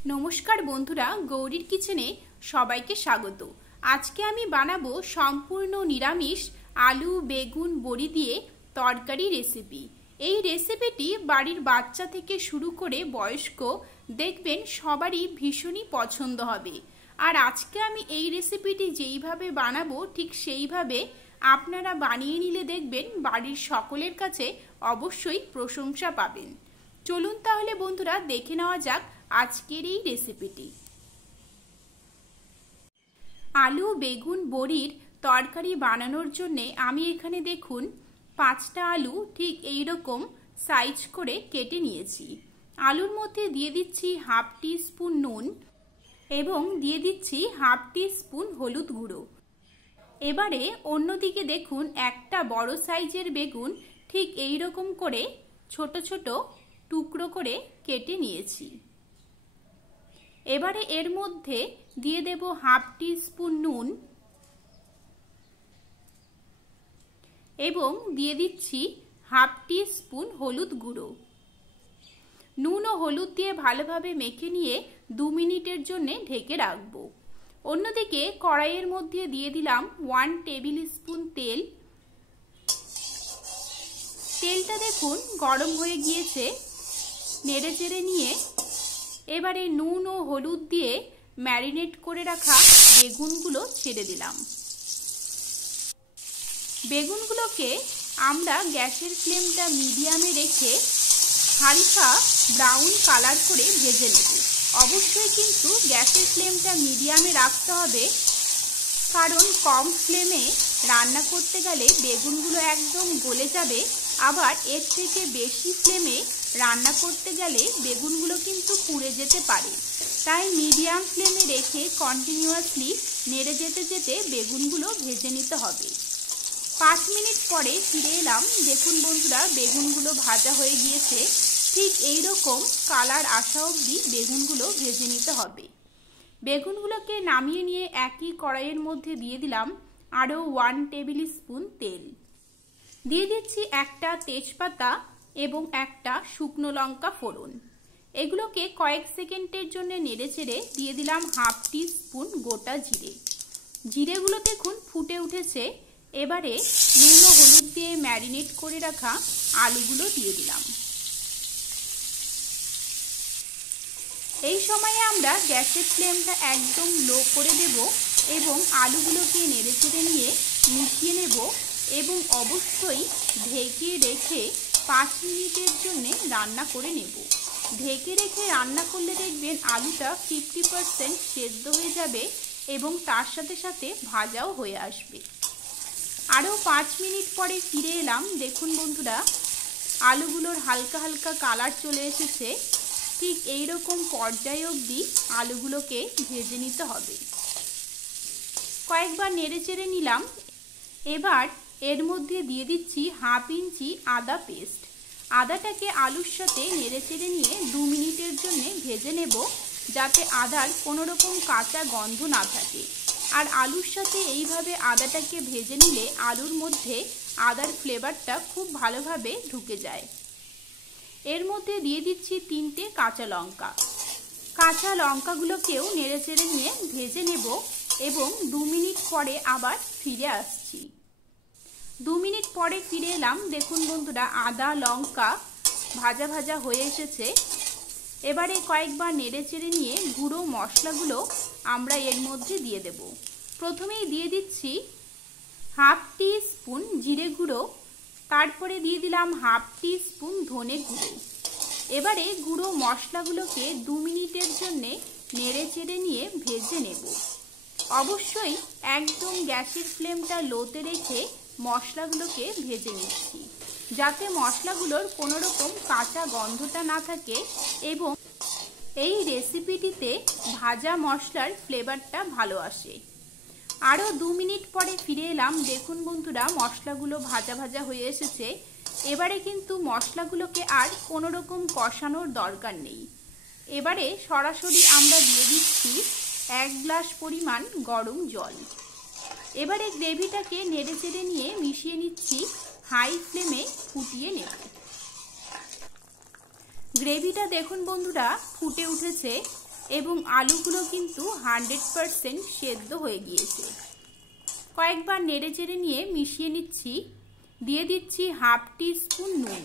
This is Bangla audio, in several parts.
नमस्कार बंधुरा गौरीर किचेने सबाइके स्वागत। आज के आमी बानाबो सम्पूर्ण निरामिष आलू बेगुन बड़ी दिए तरकारी रेसिपि। এই রেসিপিটি বাড়ির বাচ্চা থেকে শুরু করে বয়স্ক দেখবেন সবারই ভীষণই পছন্দ হবে। আর আজকে আমি এই রেসিপিটি যেইভাবে বানাবো ঠিক সেইভাবে আপনারা বানিয়ে নিলে দেখবেন বাড়ির সকলের কাছে অবশ্যই প্রশংসা পাবেন। চলুন তাহলে বন্ধুরা দেখে নেওয়া যাক আজকের এই রেসিপিটি। আলু বেগুন বড়ির তরকারি বানানোর জন্য আমি এখানে দেখুন 5টা আলু ঠিক এই রকম সাইজ করে কেটে নিয়েছি। আলুর মধ্যে দিয়ে দিচ্ছি হাফ টি স্পুন নুন এবং দিয়ে দিচ্ছি হাফ টি স্পুন হলুদ গুঁড়ো। এবারে অন্যদিকে দেখুন একটা বড় সাইজের বেগুন ঠিক এই রকম করে ছোট ছোট টুকরো করে কেটে নিয়েছি। এবারে এর মধ্যে দিয়ে দেব হাফ টি স্পুন নুন এবং দিয়ে দিচ্ছি হাফ টি স্পুন হলুদ গুঁড়ো। নুন ও হলুদ দিয়ে ভালোভাবে মেখে নিয়ে 2 মিনিটের জন্য ঢেকে রাখবো। অন্যদিকে কড়াইয়ের মধ্যে দিয়ে দিলাম 1 টেবিল স্পুন তেল। তেলটা দেখুন গরম হয়ে গিয়েছে, নেড়ে চেড়ে নিয়ে এবারে নুন ও হলুদ দিয়ে ম্যারিনেট করে রাখা বেগুনগুলো ছেড়ে দিলাম। বেগুনগুলোকে আমরা গ্যাসের ফ্লেমটা মিডিয়ামে রেখে হালকা ব্রাউন কালার করে ভেজে নেব। অবশ্যই কিন্তু গ্যাসের ফ্লেমটা মিডিয়ামে রাখতে হবে, কারণ কম ফ্লেমে রান্না করতে গেলে বেগুনগুলো একদম গলে যাবে। আবার এর থেকে বেশি ফ্লেমে রান্না করতে গেলে বেগুনগুলো কিন্তু পুড়ে যেতে পারে। তাই মিডিয়াম ফ্লেমে রেখে কন্টিনিউয়াসলি নেড়ে যেতে যেতে বেগুনগুলো ভেজে নিতে হবে। 5 মিনিট পরে ফিরে এলাম। দেখুন বন্ধুরা বেগুনগুলো ভাজা হয়ে গিয়েছে। ঠিক এই রকম কালার আসা অবধি বেগুনগুলো ভেজে নিতে হবে। বেগুনগুলোকে নামিয়ে নিয়ে একই কড়াইয়ের মধ্যে দিয়ে দিলাম আরও 1 টেবিল স্পুন তেল। দিয়ে দিচ্ছি একটা তেজপাতা এবং একটা শুকনো লঙ্কা ফোড়ন। এগুলোকে কয়েক সেকেন্ডের জন্য নেড়ে চেড়ে দিয়ে দিলাম হাফ টি স্পুন গোটা জিরে। জিরেগুলো দেখুন ফুটে উঠেছে। এবারে নুন ও হলুদ দিয়ে ম্যারিনেট করে রাখা আলুগুলো দিয়ে দিলাম। এই সময়ে আমরা গ্যাসের ফ্লেমটা একদম লো করে দেব এবং আলুগুলোকে নেড়ে চেড়ে নিয়ে মিশিয়ে নেব এবং অবশ্যই ঢেকে রেখে 5 মিনিটের জন্য রান্না করে নেব। ঢেকে রেখে রান্না করলে দেখবেন আলুটা 50% সেদ্ধ হয়ে যাবে এবং তার সাথে সাথে ভাজাও হয়ে আসবে। আরও 5 মিনিট পরে ফিরে এলাম। দেখুন বন্ধুরা আলুগুলোর হালকা হালকা কালার চলে এসেছে। ঠিক এই রকম পর্যায়ে অবধি আলুগুলোকে ভেজে নিতে হবে। কয়েকবার নেড়ে চেড়ে নিলাম। এবার এর মধ্যে দিয়ে দিচ্ছি হাফ ইঞ্চি আদা পেস্ট। আদাটাকে আলুর সাথে নেড়ে চেড়ে নিয়ে 2 মিনিটের জন্য ভেজে নেব, যাতে আদার কোনো রকম কাঁচা গন্ধ না থাকে। আর আলুর সাথে এইভাবে আদাটাকে ভেজে নিলে আলুর মধ্যে আদার ফ্লেভারটা খুব ভালোভাবে ঢুকে যায়। এর মধ্যে দিয়ে দিচ্ছি 3টে কাঁচা লঙ্কা। কাঁচা লঙ্কাগুলোকেও নেড়ে চেড়ে নিয়ে ভেজে নেব এবং 2 মিনিট পরে আবার ফিরে আসছি। 2 মিনিট পরে ফিরে এলাম। দেখুন বন্ধুরা আদা লঙ্কা ভাজা ভাজা হয়ে এসেছে। এবারে কয়েকবার নেড়ে চেড়ে নিয়ে গুঁড়ো মশলাগুলো আমরা এর মধ্যে দিয়ে দেব। প্রথমেই দিয়ে দিচ্ছি হাফ টি স্পুন জিরে গুঁড়ো, তারপরে দিয়ে দিলাম হাফ টি স্পুন ধনে গুঁড়ো। এবারে গুঁড়ো মশলাগুলোকে 2 মিনিটের জন্য নেড়ে চেড়ে নিয়ে ভেজে নেব। অবশ্যই একদম গ্যাসের ফ্লেমটা লোতে রেখে মশলাগুলোকে ভেজে নিচ্ছি, যাতে মশলাগুলোর কোনো রকম কাঁচা গন্ধটা না থাকে এবং এই রেসিপিটিতে ভাজা মশলার ফ্লেভারটা ভালো আসে। আরও 2 মিনিট পরে ফিরে এলাম। দেখুন বন্ধুরা মশলাগুলো ভাজা ভাজা হয়ে এসেছে। এবারে কিন্তু মশলাগুলোকে আর কোনো রকম কষানোর দরকার নেই। এবারে সরাসরি আমরা দিয়ে দিচ্ছি 1 গ্লাস পরিমাণ গরম জল। এবারে গ্রেভিটাকে নেড়ে চেড়ে নিয়ে মিশিয়ে নিচ্ছি, হাই ফ্লেমে ফুটিয়ে নেব। গ্রেভিটা দেখুন বন্ধুরা ফুটে উঠেছে। এবং আলুগুলো কিন্তু 100% সেদ্ধ হয়ে গিয়েছে। কয়েকবার নেড়ে চেড়ে নিয়ে মিশিয়ে নিচ্ছি। দিয়ে দিচ্ছি হাফ টিস্পুন নুন।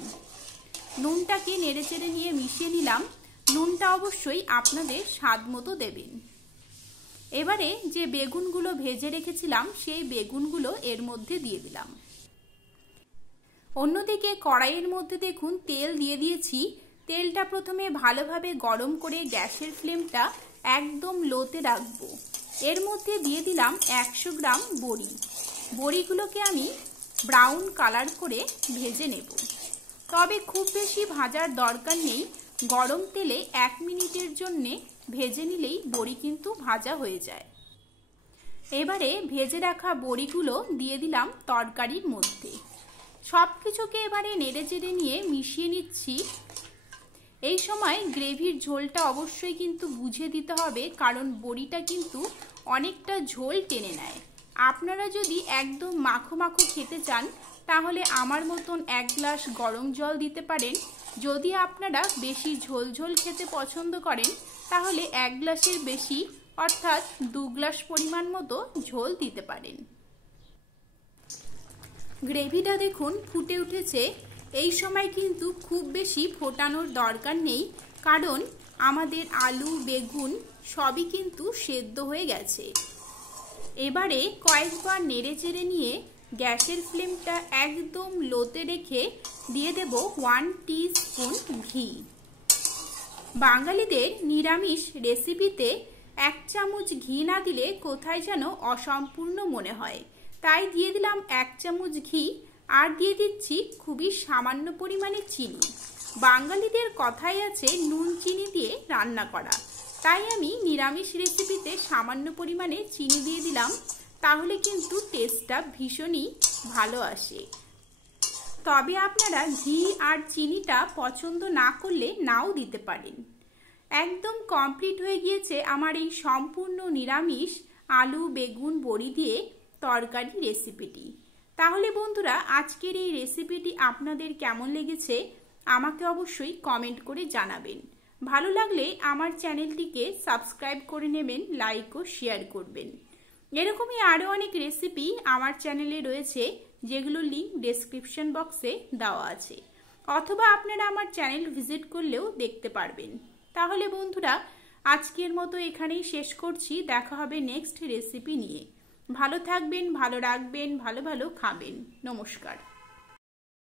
নুনটাকে নেড়ে চেড়ে নিয়ে মিশিয়ে নিলাম। নুনটা অবশ্যই আপনাদের স্বাদ মতো দেবেন। এবারে যে বেগুনগুলো ভেজে রেখেছিলাম সেই বেগুনগুলো এর মধ্যে দিয়ে দিলাম। অন্যদিকে কড়াইয়ের মধ্যে দেখুন তেল দিয়ে দিয়েছি। তেলটা প্রথমে ভালোভাবে গরম করে গ্যাসের ফ্লেমটা একদম লোতে রাখবো। এর মধ্যে দিয়ে দিলাম 100 গ্রাম বড়ি। বড়িগুলোকে আমি ব্রাউন কালার করে ভেজে নেব। তবে খুব বেশি ভাজার দরকার নেই। গরম তেলে 1 মিনিটের জন্যে ভেজে নিলেই বড়ি কিন্তু ভাজা হয়ে যায়। এবারে ভেজে রাখা বড়িগুলো দিয়ে দিলাম তরকারির মধ্যে। সব কিছুকে এবারে নেড়ে চেড়ে নিয়ে মিশিয়ে নিচ্ছি। এই সময় গ্রেভির ঝোলটা অবশ্যই কিন্তু বুঝে দিতে হবে, কারণ বড়িটা কিন্তু অনেকটা ঝোল টেনে নেয়। আপনারা যদি একদম মাখো মাখো খেতে চান তাহলে আমার মতন 1 গ্লাস গরম জল দিতে পারেন। যদি আপনারা বেশি ঝোল ঝোল খেতে পছন্দ করেন তাহলে 1 গ্লাসের বেশি অর্থাৎ 2 গ্লাস পরিমাণ মতো ঝোল দিতে পারেন। গ্রেভিটা দেখুন ফুটে উঠেছে। এই সময় কিন্তু খুব বেশি ফোটানোর দরকার নেই, কারণ আমাদের আলু বেগুন সবই কিন্তু সেদ্ধ হয়ে গেছে। এবারে কয়েকবার নেড়ে চেড়ে নিয়ে গ্যাসের ফ্লেমটা একদম লোতে রেখে দিয়ে দেব 1 টিস্পুন ঘি। বাঙালিদের নিরামিষ রেসিপিতে 1 চামচ ঘি না দিলে কোথায় যেন অসম্পূর্ণ মনে হয়, তাই দিয়ে দিলাম 1 চামচ ঘি। আর দিয়ে দিচ্ছি খুবই সামান্য পরিমাণে চিনি। বাঙালিদের কথাই আছে নুন চিনি দিয়ে রান্না করা, তাই আমি নিরামিষ রেসিপিতে সামান্য পরিমাণে চিনি দিয়ে দিলাম। তাহলে কিন্তু টেস্টটা ভীষণই ভালো আসে। তবে আপনারা ঘি আর চিনিটা পছন্দ না করলে নাও দিতে পারেন। একদম কমপ্লিট হয়ে গিয়েছে আমার এই সম্পূর্ণ নিরামিষ আলু বেগুন বড়ি দিয়ে তরকারি রেসিপিটি। তাহলে বন্ধুরা আজকের এই রেসিপিটি আপনাদের কেমন লেগেছে আমাকে অবশ্যই কমেন্ট করে জানাবেন। ভালো লাগলে আমার চ্যানেলটিকে সাবস্ক্রাইব করে নেবেন, লাইক ও শেয়ার করবেন। এরকমই আরও অনেক রেসিপি আমার চ্যানেলে রয়েছে, যেগুলো লিঙ্ক ডেসক্রিপশন বক্সে দেওয়া আছে, অথবা আপনারা আমার চ্যানেল ভিজিট করলেও দেখতে পারবেন। তাহলে বন্ধুরা আজকের মতো এখানেই শেষ করছি। দেখা হবে নেক্সট রেসিপি নিয়ে। ভালো থাকবেন, ভালো রাখবেন, ভালো ভালো খাবেন। নমস্কার।